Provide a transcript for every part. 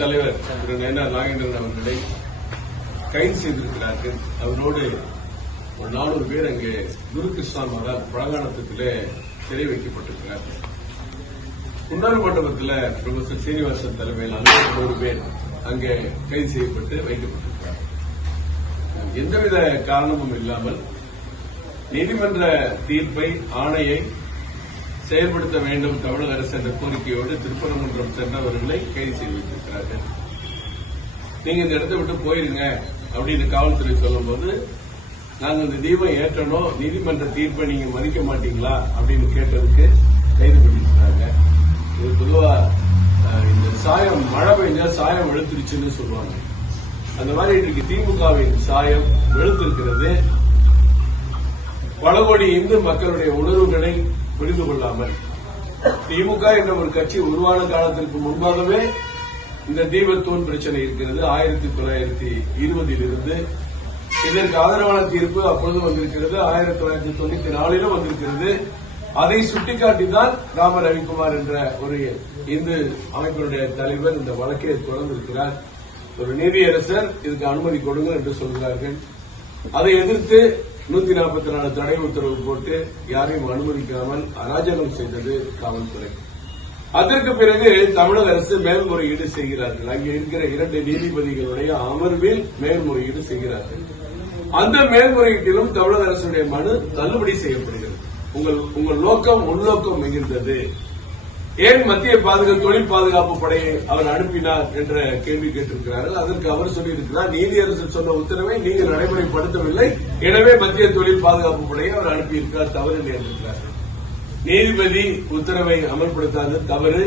தலைவர் திரு நயனார் நாகேந்திரன் அவர்களை கைது செய்திருக்கிறார்கள். அவரோடு ஒரு 400 பேர் அங்கே குரு கிருஷ்ணாவால் பழங்கானத்திலே சிறை வைக்கப்பட்டிருக்கிறார்கள். குண்டாறு மண்டபத்தில் புரொஃபசர் சீனிவாசன் தலைமையில் 100 பேர் அங்கே கைது செய்யப்பட்டு வைக்கப்பட்டிருக்கிறார்கள். எந்தவித காரணமும் இல்லாமல் நீதிமன்ற தீர்ப்பை ஆணையை செயல்படுத்த வேண்டும் தமிழக அரசு என்ற கோரிக்கையோடு திருப்பரங்குன்றம் சென்றவர்களை கைது செய்து வைத்திருக்கிறார்கள். நீங்க இந்த இடத்தை விட்டு போயிருங்க அப்படின்னு காவல்துறை சொல்லும் போது நாங்கள் இந்த தீபம் ஏற்றணும், நீதிமன்ற தீர்ப்பை நீங்க மதிக்க மாட்டீங்களா அப்படின்னு கேட்டதுக்கு கைது பண்ணிருக்கிறாங்க. இது பொதுவா இந்த சாயம் மழை பெஞ்சா சாயம் வெளுத்துருச்சுன்னு சொல்லுவாங்க. அந்த மாதிரி இன்றைக்கு திமுகவின் சாயம் வெளுத்திருக்கிறது. பல கோடி இந்து மக்களுடைய உணர்வுகளை புரிந்து கொள்ளாமல் திமுக என்ற ஒரு கட்சி உருவான காலத்திற்கு முன்பாகவே இந்த தீபத்தூண் பிரச்சனை இருக்கிறது. 1920 இருந்து இதற்கு ஆதரவான தீர்ப்பு அப்பொழுது வந்திருக்கிறது. 1994 வந்திருக்கிறது. அதை சுட்டிக்காட்டிதான் ராம ரவிக்குமார் என்ற ஒரு இந்து அமைப்பினுடைய தலைவர் இந்த வழக்கை தொடர்ந்திருக்கிறார். ஒரு நீதியரசர் இதுக்கு அனுமதி கொடுங்கள் என்று சொல்கிறார்கள். அதை எதிர்த்து 144 தடை உத்தரவு போட்டு யாரையும் அனுமதிக்காமல் அராஜகம் செய்தது காவல்துறை. அதற்கு பிறகு தமிழக அரசு மேல்முறையீடு செய்கிறார்கள். அங்கே இருக்கிற 2 நீதிபதிகளுடைய அமர்வில் மேல்முறையீடு செய்கிறார்கள். அந்த மேல்முறையீட்டிலும் தமிழக அரசுடைய மனு தள்ளுபடி செய்யப்படுகிறது. உங்கள் நோக்கம் உள்நோக்கம் மிகுந்தது, ஏன் மத்திய தொழில் பாதுகாப்பு படையை அவர் அனுப்பினார் என்ற கேள்வி கேட்டிருக்கிறார்கள். அதற்கு அவர் சொல்லியிருக்கிறார், நீதியரசர் சொன்ன உத்தரவை நீங்கள் நடைமுறைப்படுத்தவில்லை, எனவே மத்திய தொழில் பாதுகாப்பு படையை அவர் அனுப்பியிருக்கிறார், தவறு என்றிருக்கிறார்கள். நீதிபதி உத்தரவை அமல்படுத்தாத தவறு,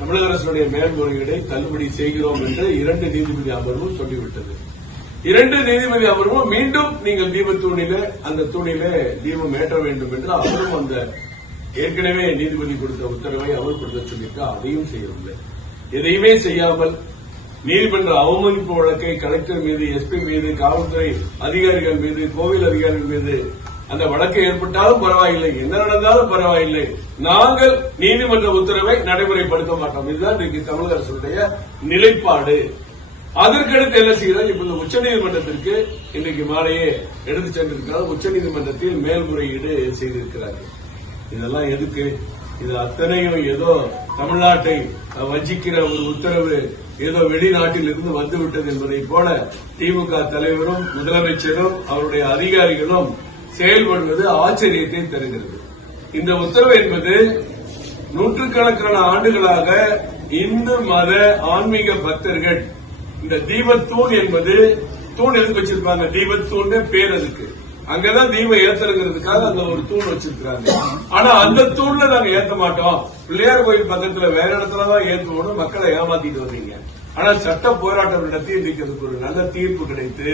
தமிழக அரசுடைய மேல்முறையீடை தள்ளுபடி செய்கிறோம் என்று 2 நீதிபதி அமர்வு சொல்லிவிட்டது. 2 நீதிபதி அமர்வும் மீண்டும் நீங்கள் தீபத்தூணில அந்த தூணிலே தீபம் ஏற்ற வேண்டும் என்று அவரும் அந்த ஏற்கனவே நீதிபதி கொடுத்த உத்தரவை அமல்படுத்த சொல்லியிருக்க அதையும் செய்யவில்லை. எதையுமே செய்யாமல் நீதிமன்ற அவமதிப்பு வழக்கை கலெக்டர் மீது, எஸ்பி மீது, காவல்துறை அதிகாரிகள் மீது, கோவில் அதிகாரிகள் மீது அந்த வழக்கு ஏற்பட்டாலும் பரவாயில்லை, என்ன நடந்தாலும் பரவாயில்லை, நாங்கள் நீதிமன்ற உத்தரவை நடைமுறைப்படுத்த மாட்டோம். இதுதான் இன்றைக்கு தமிழக அரசுடைய நிலைப்பாடு. அதற்கடுத்து என்ன செய்கிறார், இப்போது உச்சநீதிமன்றத்திற்கு இன்றைக்கு மாலையே எடுத்து சென்றிருக்கிறார். உச்சநீதிமன்றத்தில் மேல்முறையீடு செய்திருக்கிறார்கள். இதெல்லாம் எதுக்கு? இது அத்தனையும் ஏதோ தமிழ்நாட்டை வஞ்சிக்கிற ஒரு உத்தரவு ஏதோ வெளிநாட்டில் இருந்து வந்துவிட்டது என்பதை போல திமுக தலைவரும் முதலமைச்சரும் அவருடைய அதிகாரிகளும் செயல்படுவது ஆச்சரியத்தை தருகிறது. இந்த உத்தரவு என்பது நூற்றுக்கணக்கான ஆண்டுகளாக இந்து மத ஆன்மீக பக்தர்கள் இந்த தீபத்தூண் என்பது, தூண் எதுக்கு வச்சிருப்பாங்க, தீபத்தூண் பேர் அதுக்கு, அங்கதான் தீபம் ஏத்துறதுக்காக அங்க ஒரு தூண் வச்சிருக்காங்க. ஆனா அந்த தூண்ல நாங்க ஏத்த மாட்டோம், பிள்ளையார் கோயில் பக்கத்துல வேற இடத்துலதான் ஏற்றுவோம் மக்களை ஏமாத்திட்டு வந்தீங்க. ஆனா சட்ட போராட்டம் நடத்தி இன்னைக்கு அதுக்கு ஒரு நல்ல தீர்ப்பு கிடைத்து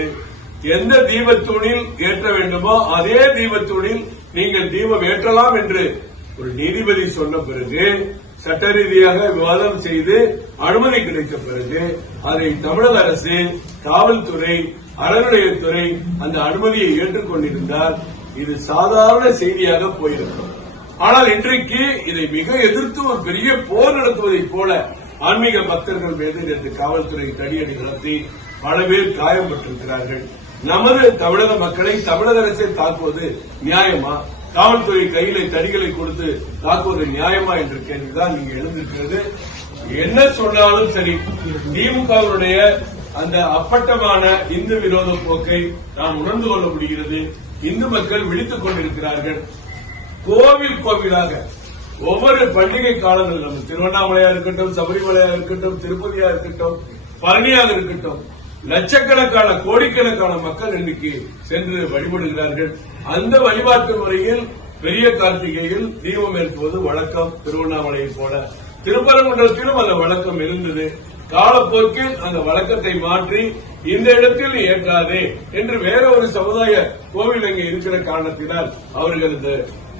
எந்த தீபத்தூணில் ஏற்ற வேண்டுமோ அதே தீபத்தூணில் நீங்கள் தீபம் ஏற்றலாம் என்று ஒரு நீதிபதி சொன்ன பிறகு சட்ட ரீதியாக விவாதம் செய்து அனுமதி கிடைத்த பிறகு அதை தமிழக அரசு, காவல்துறை, அறநிலையத்துறை அந்த அனுமதியை ஏற்றுக்கொண்டிருந்தால் இது சாதாரண செய்தியாக போயிருக்கும். ஆனால் இன்றைக்கு இதை மிக எதிர்த்து ஒரு பெரிய போர் நடத்துவதைப் போல ஆன்மீக பக்தர்கள் மீது நேற்று காவல்துறை தடியடி நடத்தி பல பேர் காயப்பட்டிருக்கிறார்கள். நமது தமிழக மக்களை தமிழக அரசை தாக்குவது நியாயமா? காவல்துறை கையில தடிகளை கொடுத்து தாக்குவது நியாயமா என்ற கேள்விதான் நீங்க எழுந்திருக்கிறது. என்ன சொன்னாலும் சரி, திமுகவுடைய அந்த அப்பட்டமான இந்து விரோத போக்கை நாம் உணர்ந்து கொள்ள முடிகிறது. இந்து மக்கள் விழித்துக் கொண்டிருக்கிறார்கள். கோவில் கோவிலாக ஒவ்வொரு பண்டிகை காலங்கள், நம்ம திருவண்ணாமலையா இருக்கட்டும், சபரிமலையா இருக்கட்டும், திருப்பதியா இருக்கட்டும், பழனியாக இருக்கட்டும், லட்சக்கணக்கான கோடிக்கணக்கான மக்கள் இன்னைக்கு சென்று வழிபடுகிறார்கள். அந்த வழிபாட்டு முறையில் பெரிய கார்த்திகையில் தீபம் ஏற்றுவது வழக்கம். திருவண்ணாமலையை போல திருப்பரங்குன்றத்திலும் அந்த வழக்கம் இருந்தது. காலப்போக்கில் அந்த வழக்கத்தை மாற்றி இந்த இடத்தில் ஏற்றாதே என்று வேற ஒரு சமுதாய கோவில் அங்கே இருக்கிற காரணத்தினால் அவர்கள் இந்த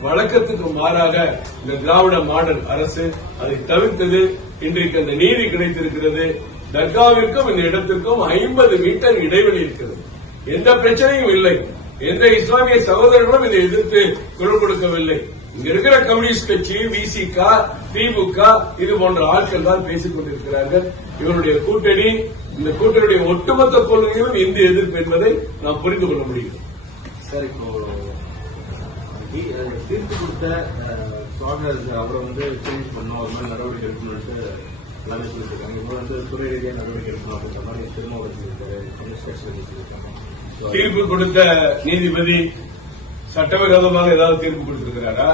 வழக்கத்துக்கு மாறாக இந்த திராவிட மாடல் அரசு அதை தவிர்த்தது. இன்றைக்கு அந்த நீதி கிடைத்திருக்கிறது. தர்காவிற்கும் இந்த இடத்திற்கும் 50 மீட்டர் இடைவெளி இருக்கிறது. எந்த பிரச்சனையும் இல்லை. எந்த இஸ்லாமிய சகோதரர்களும் இதை எதிர்த்து குரல் கொடுக்கவில்லை. இங்க இருக்கிற கம்யூனிஸ்ட் கட்சி, விசிக, திமுக இது போன்ற ஆட்கள் தான் பேசிக் கொண்டிருக்கிறார்கள். இவருடைய கூட்டணி, இந்த கூட்டணியுடைய ஒட்டுமொத்த கொள்கைகளும் இந்திய எதிர்ப்பு என்பதை நாம் புரிந்து கொள்ள முடியும். சார், இப்போ தீர்ப்பு கொடுத்த சுவாமிநாதன் அவரை சேஞ்ச் பண்ணணும், அது மாதிரி நடவடிக்கை எடுக்கணும்னு எல்லாமே சொல்லியிருக்காங்க. இப்போ துறை ரீதியாக நடவடிக்கை எடுக்கணும் அப்படின்ற மாதிரி திருமாவளவன் சொல்லியிருக்காங்க. தீர்ப்பு கொடுத்த நீதிபதி சட்டவிரோதமாக ஏதாவது தீர்ப்பு கொடுத்திருக்கிறாரா?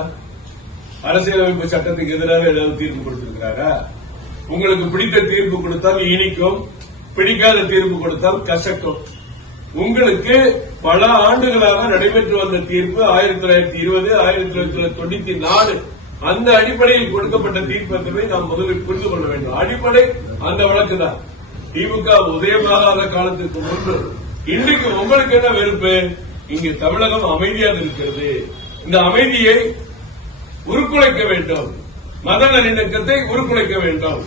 அரசியலமைப்பு சட்டத்துக்கு எதிராக ஏதாவது தீர்ப்பு கொடுத்திருக்கிறாரா? உங்களுக்கு பிடித்த தீர்ப்பு கொடுத்தால் இனிக்கும், பிடிக்காத தீர்ப்பு கொடுத்தால் கசக்கும். உங்களுக்கு பல ஆண்டுகளாக நடைபெற்று வந்த தீர்ப்பு 1920, 1994 அந்த அடிப்படையில் கொடுக்கப்பட்ட தீர்ப்பு என்பதை நாம் முதலில் புரிந்து கொள்ள வேண்டும். அடிப்படை அந்த வழக்கு தான். திமுக உதயமாகாத காலத்திற்கு முன்பு இன்றைக்கு உங்களுக்கு என்ன வெறுப்பு? இங்கு தமிழகம் அமைதியாக இருக்கிறது. இந்த அமைதியை உருக்குலைக்க வேண்டும், மத நல்லிணக்கத்தை உருக்குலைக்க வேண்டும்,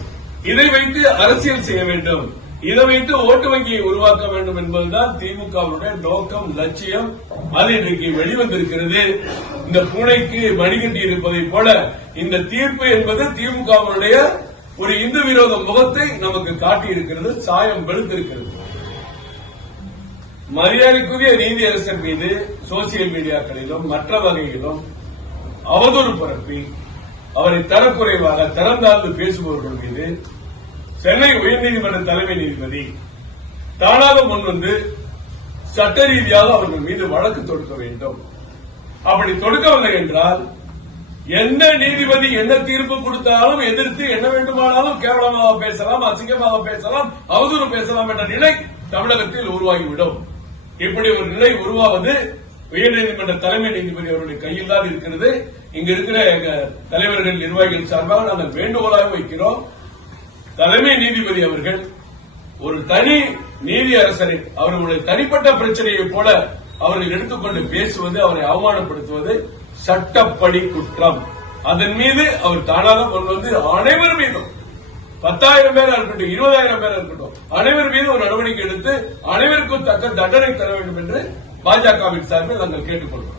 இதை வைத்து அரசியல் செய்ய வேண்டும், இதை வைத்து ஓட்டு வங்கியை உருவாக்க வேண்டும் என்பதுதான் திமுகவுடைய நோக்கம், லட்சியம். அது இன்றைக்கு வெளிவந்திருக்கிறது. இந்த பூனைக்கு மணிகட்டி இருப்பதை போல இந்த தீர்ப்பு என்பது திமுகவுடைய ஒரு இந்து விரோத முகத்தை நமக்கு காட்டியிருக்கிறது, சாயம் வெளுத்திருக்கிறது. மரியாதைக்குரிய நீதியரசர் மீது சோசியல் மீடியாக்களிலும் மற்ற வகையிலும் அவதூறு பரப்பி அவரை தரக்குறைவாக தரந்தாழ்ந்து பேசுபவர்கள் மீது சென்னை உயர்நீதிமன்ற தலைமை நீதிபதி தானாக முன்வந்து சட்ட ரீதியாக அவர்கள் மீது வழக்கு தொடுக்க வேண்டும். அப்படி தொடுக்கவில்லை என்றால் எந்த நீதிபதி என்ன தீர்ப்பு கொடுத்தாலும் எதிர்த்து என்ன வேண்டுமானாலும் கேவலமாக பேசலாம், அசிங்கமாக பேசலாம், அவதூறு பேசலாம் என்ற நிலை தமிழகத்தில் உருவாகிவிடும். இப்படி ஒரு நிலை உருவாவது உயர்நீதிமன்ற தலைமை நீதிபதி அவருடைய கையில் தான் இருக்கிறது. இங்க இருக்கிற எங்க தலைவர்கள், நிர்வாகிகள் சார்பாக நாங்கள் வேண்டுகோளாக வைக்கிறோம். தலைமை நீதிபதி அவர்கள் ஒரு தனி நீதி அரசரை அவர்களுடைய தனிப்பட்ட பிரச்சனையை போல அவர்கள் எடுத்துக்கொண்டு பேசுவது, அவரை அவமானப்படுத்துவது சட்டப்படி குற்றம். அதன் மீது அவர் தானாக கொண்டு வந்து அனைவர் மீதும் 10,000 பேரா இருக்கட்டும், 20,000 பேரா இருக்கட்டும், அனைவர் மீது ஒரு நடவடிக்கை எடுத்து அனைவருக்கும் தக்க தண்டனை தர வேண்டும் என்று பாஜகவின் சார்பில் நாங்கள் கேட்டுக்கொள்கிறோம்.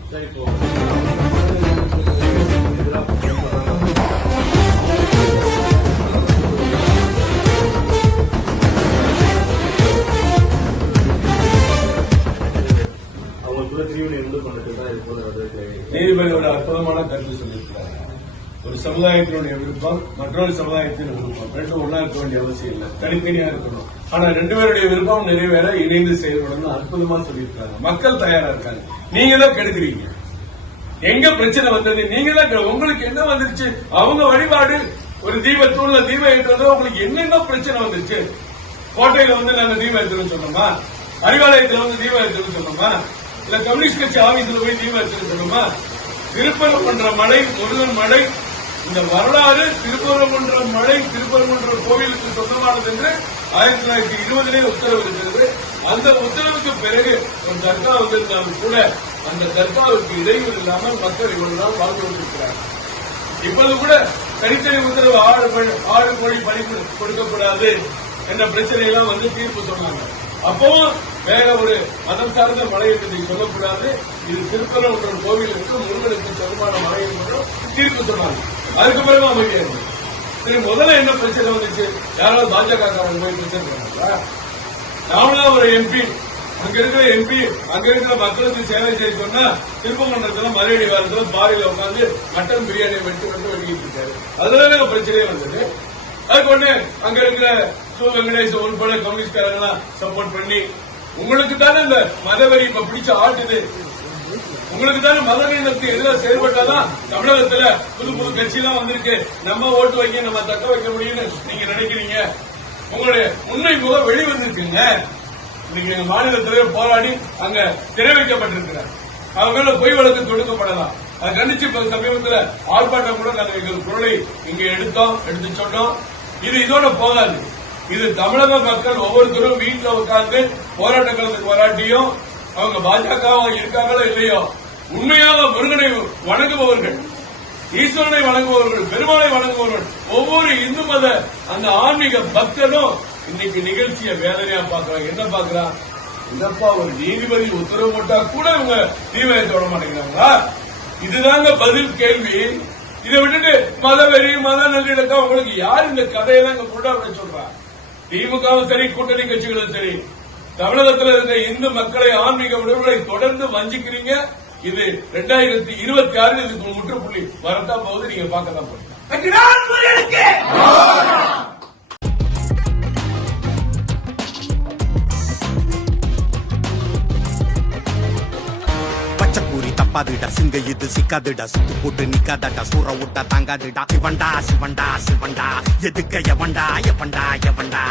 நீதிபதி ஒரு அற்புதமான கருத்து சொல்லியிருக்கிறார். ஒரு சமுதாயத்தினுடைய விருப்பம், மற்றொரு சமுதாயத்தின் விருப்பம் ரெண்டும் ஒன்னா இருக்க வேண்டிய அவசியம் இல்லை, தனித்தனியா இருக்கணும். ஆனா 2 பேருடைய விருப்பம் நிறைவேற இணைந்து செயல்படணும் அற்புதமா சொல்லியிருக்காங்க. மக்கள் தயாரா இருக்காங்க. நீங்க தான் கெடுக்கிறீங்க. எங்க பிரச்சனை வந்தது? நீங்க தான். உங்களுக்கு என்ன வந்துருச்சு? அவங்க வழிபாடு ஒரு தீபத்தூள்ல தீபம் ஏற்றுறதோ உங்களுக்கு என்னென்ன பிரச்சனை வந்துருச்சு? கோட்டையில நாங்க தீபம் ஏற்றுன்னு சொன்னோமா? அறிவாலயத்துல தீபம் ஏற்றுன்னு சொன்னோமா? இல்ல கம்யூனிஸ்ட் கட்சி ஆபீஸ்ல போய் தீபம் ஏற்றுன்னு சொன்னோமா? திருப்பரங்குன்ற மலை, முருகன் மலை, இந்த வரலாறு திருப்பரங்குன்ற மலை திருப்பரங்குன்ற கோவிலுக்கு சொந்தமானது என்று 1920 உத்தரவு இருக்கிறது. அந்த உத்தரவுக்கு பிறகு ஒரு தர்கா வந்திருந்தாலும் கூட அந்த தர்காவுக்கு இடையூறு இல்லாமல் மக்கள் இவ்வளவு நாள் வாழ்ந்து கொண்டிருக்கிறார்கள். இப்போது கூட தனித்தனி உத்தரவு 6 கோடி பணி கொடுக்கக்கூடாது என்ற பிரச்சனையெல்லாம் தீர்ப்பு சொன்னாங்க. அப்பவும் வேற ஒரு மதம் சார்ந்த மலை என்று சொல்லக்கூடாது, இது திருப்பரங்குன்ற கோவிலுக்கு முருகனுக்கு சொந்தமான மலை என்று தீர்ப்பு சொன்னாங்க. அதுக்கு பிறகு அமைதியா இருக்கு. சரி, முதல்ல என்ன பிரச்சனை வந்துச்சு? யாராவது பாஜக போய் பிரச்சனை பண்ணாங்களா? நாமளும் ஒரு எம்பி, அங்க இருக்கிற எம்பி அங்க இருக்கிற மக்களுக்கு சேவை செய்ய சொன்னா திருப்பமன்றத்துல மறுபடி வாரத்துல பாரியில உட்காந்து மட்டன் பிரியாணி வெட்டி வெளியிட்டு இருக்காரு. அதுல பிரச்சனையே வந்தது. அதுக்கு ஒண்ணு அங்க இருக்கிற சு வெங்கடேஷ் உள்பட கம்யூனிஸ்ட்காரங்களாம் சப்போர்ட் பண்ணி உங்களுக்கு தானே இந்த மதவெறி இப்ப பிடிச்ச ஆட்டுது, உங்களுக்கு தானே மத நல்லிணக்கத்துக்கு எதிராக செயல்பட்டாதான் தமிழகத்துல புது புது கட்சி எல்லாம் வந்திருக்கு, நம்ம ஓட்டு வைக்க நம்ம தக்க வைக்க முடியும்னு நீங்க நினைக்கிறீங்க. உங்களுடைய உண்மை முகம் வெளிவந்திருக்குங்க. இன்னைக்கு எங்க மாநிலத்திலே போராடி அங்க சிறை வைக்கப்பட்டிருக்கிறார். அவங்க பொய் வழக்கு தொடுக்கப்படலாம். அதை கண்டிச்சு சமீபத்தில் ஆர்ப்பாட்டம் கூட நாங்கள் எங்கள் குரலை இங்க எடுத்து சொன்னோம். இது இதோட போகாது. இது தமிழக மக்கள் ஒவ்வொருத்தரும் வீட்டில் உட்கார்ந்து போராட்ட களத்துக்கு வராட்டியும் அவங்க பாஜக இருக்காங்களோ இல்லையோ, உண்மையாக முருகனை வணங்குபவர்கள், ஈஸ்வரனை வணங்குபவர்கள், பெருமாளை வணங்குபவர்கள், ஒவ்வொரு இந்து மத அந்த ஆன்மீக பக்தனும் இன்னைக்கு நிகழ்ச்சியை வேதனையா பாக்குறாங்க. என்ன பாக்குறான்? என்னப்பா ஒரு நீதிபதி உத்தரவு போட்டா கூட இவங்க தீவிரத்தை விட மாட்டேங்கிறாங்களா? இதுதாங்க பதில் கேள்வி. இதை விட்டுட்டு மதவெறி மத நல்லிணக்கம் உங்களுக்கு யார் இந்த கதையெல்லாம் இங்க கொண்டாட சொல்றா? திமுகவும் சரி, கூட்டணி கட்சிகளும் சரி, தமிழகத்தில் இருந்த இந்து மக்களை, ஆன்மீக விடுதலை தொடர்ந்து வஞ்சிக்கிறீங்க. இது 2026 இதுக்கு முற்றுப்புள்ளி வரத்தான் போகுது. நீங்க பார்க்கத்தான் போறீங்க. பச்சைக்கூறி தப்பாதுடா, சிங்க இது சிக்காதுடா, சுத்து போட்டு நிக்காதடா, சூற விட்டா தாங்காதுடா. சிவண்டா சிவண்டா சிவண்டா, எதுக்க எவண்டா எவண்டா எவண்டா.